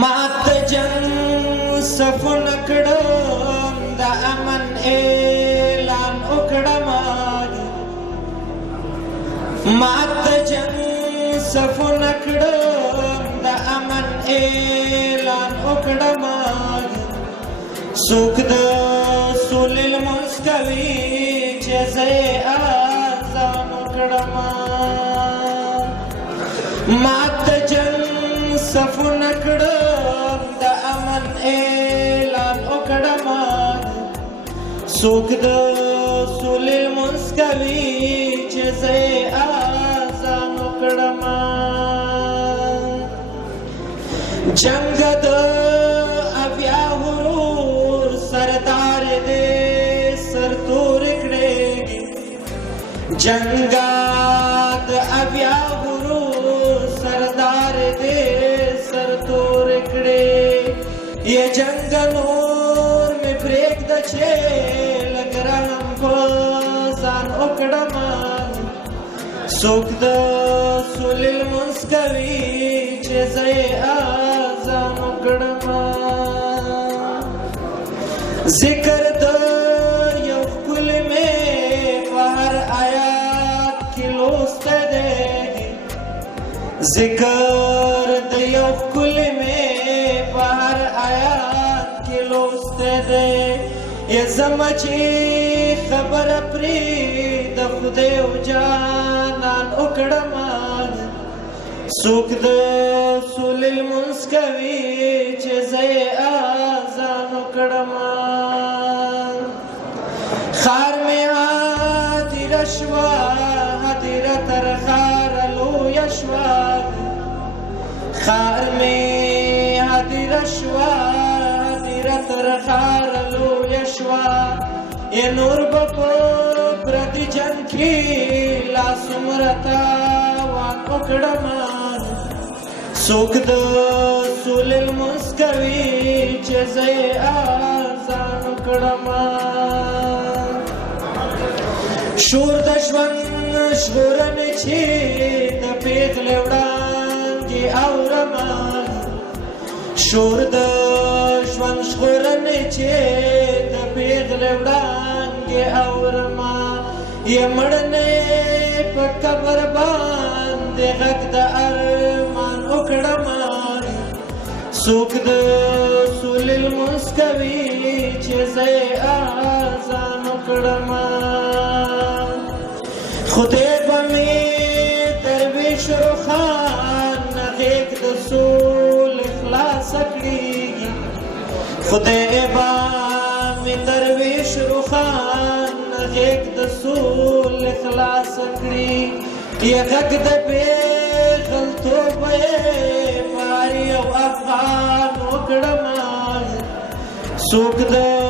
مات جنگ صفونه کړم د امن اعلان وکړم مات جنگ صفونه کړم د امن اعلان وکړم څوک د سولې لمونځ کوي چې زه اذان وکړم مات جنگ صفونه کړم د امن اعلان وکړم څوک د سولې لمونځ کوي چې زه اذان وکړم جنگ د اویا غرور سردار دې سر تور کړې جنگ د اویا غرور سردار دې سر تور کړې یہ جنگ نور می پرېږد چې لږ رحم په ځان وکړم څوک د سولې لمونځ کوي چې زه اذان وکړم ذکر د یو ښکلی مې په هر آیات کې لوستی دی ذکر د یو ښکلی مې په هر آیات کې لوستی دی یا زما چې خبره پرې د خدای او جانان وکړم څوک د سولې لمونځ کوي چې زه اذان وکړم خار مې هدیره شوه هدیره تر خاره لویه شوه خار مې هدیره شوه هدیره تر خاره لویه شوه یا نور به په پردي جنګ کې لاس عمره تاوان وکړم څوک د سولې لمونځ کوي چې زه اذان وکړم شور د ژوند ژغورنې چې د پیغلې وړانګې اورم شور د ژوند ژغورنې چې د پیغلې وړانګې اورم یا مړنې په قبر باندې غږ د ارمان وکړم څوک د سولې لمونځ کوي چې زه اذان وکړم خدای به مې درویش روښانه غېږ د سولې خلاصه کړي خدای به مې درویش روښانه غېږ د سولې خلاصه کړي یا غږ د پېغلتوب به یې په هر یو افغان وکړم څوک د